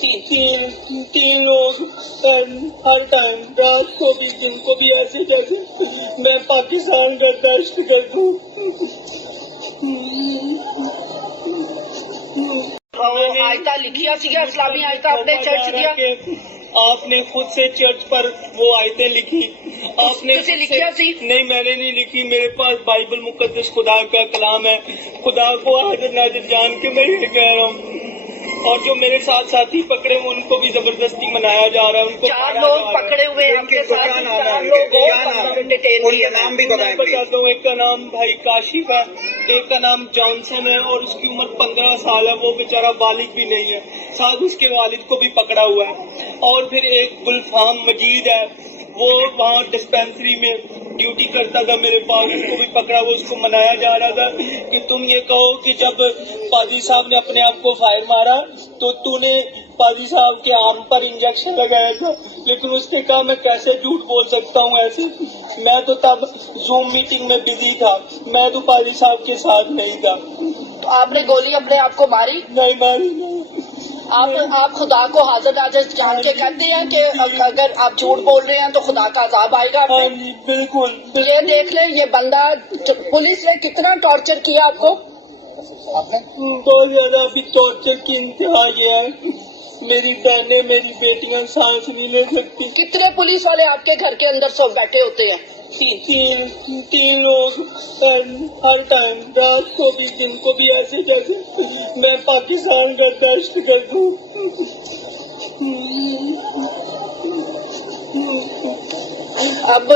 तीन लोग हर टाइम, रात को भी दिन को भी, ऐसे जैसे मैं पाकिस्तान का दहशत गर्द हूँ। आयता लिखिया सीगा, इस्लामी आयता आपने चर्च दिया, आपने खुद से चर्च पर वो आयतें लिखी, आपने लिखिया सी? नहीं, मैंने नहीं लिखी, मेरे पास बाइबल मुकद्दस खुदा का कलाम है। खुदा को हाजिर नाजिर जान के मैं ये कह रहा हूँ। और जो मेरे साथ साथी पकड़े हुए उनको भी जबरदस्ती मनाया जा रहा है। उनको 4 लोग पकड़े हुए हैं आपके साथ, 4 लोग डिटेल उनके नाम भी बताएं प्लीज। बताता हूँ। एक का नाम भाई काशिफ है, एक का नाम जॉनसन है और उसकी उम्र 15 साल है। वो बेचारा बालिग भी नहीं है, साथ उसके वालिद को भी पकड़ा हुआ है। और फिर एक गुलफाम मजीद है, वो वहाँ डिस्पेंसरी में ड्यूटी करता था मेरे पास, उसको भी पकड़ा हुआ। उसको मनाया जा रहा था कि तुम ये कहो कि जब पादी साहब ने अपने आप को फायर मारा तो तूने पादी साहब के आम पर इंजेक्शन लगाया था, लेकिन उसने कहा मैं कैसे झूठ बोल सकता हूँ ऐसे, मैं तो तब जूम मीटिंग में बिजी था, मैं तो पादी साहब के साथ नहीं था। तो आपने गोली अपने आप को मारी? नहीं मारी नहीं। आप खुदा को हाजिर नाजिर जान के कहते हैं कि अगर आप झूठ बोल रहे हैं तो खुदा का अजाब आएगा? हाँ जी बिल्कुल। ये देख ले, ये बंदा, पुलिस ने कितना टॉर्चर किया आपको? बहुत ज्यादा। अभी टॉर्चर की इंतहा ये है, मेरी बहनें, मेरी बेटियां सांस नहीं ले सकती। कितने पुलिस वाले आपके घर के अंदर सब बैठे होते हैं? तीन लोग हर टाइम, रात को भी दिन को भी, ऐसे जैसे मैं पाकिस्तान का दहशत गर्द हूँ। अब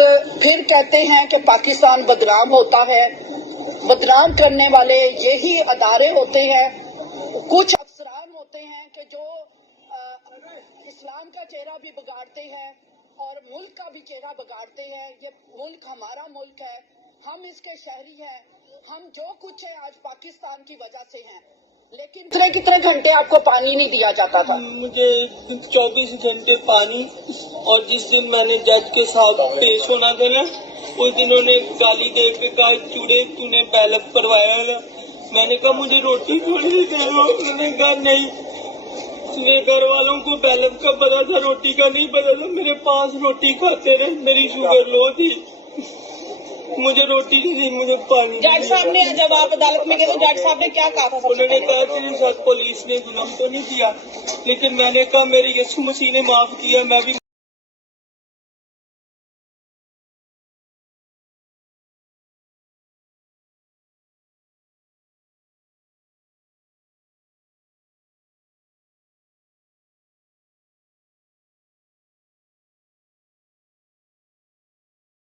फिर कहते हैं कि पाकिस्तान बदनाम होता है, बदनाम करने वाले यही अदारे होते हैं, कुछ अफसरान होते हैं कि जो इस्लाम का चेहरा भी बिगाड़ते हैं और मुल्क का भी चेहरा बिगाड़ते हैं। ये मुल्क हमारा मुल्क है, हम इसके शहरी हैं, हम जो कुछ है आज पाकिस्तान की वजह से हैं। लेकिन कितने घंटे आपको पानी नहीं दिया जाता था? मुझे 24 घंटे पानी, और जिस दिन मैंने जज के साथ पेश होना था ना, उस दिन उन्होंने गाली दे के कहा चूड़े तूने बैलप करवाया ना। मैंने कहा मुझे रोटी थोड़ी दे दो। उन्होंने कहा नहीं, मेरे घर वालों को बैलप का पता था, रोटी का नहीं पता था। मेरे पास रोटी खाते रहे, मेरी शुगर लो थी, मुझे रोटी नहीं दी, मुझे पानी। जज साहब ने, जब आप अदालत में गए तो जज साहब ने क्या कहा था? उन्होंने कहा तेरे साथ पुलिस ने जुल्म तो नहीं किया, लेकिन मैंने कहा मेरे यीशु मसीह ने माफ किया, मैं भी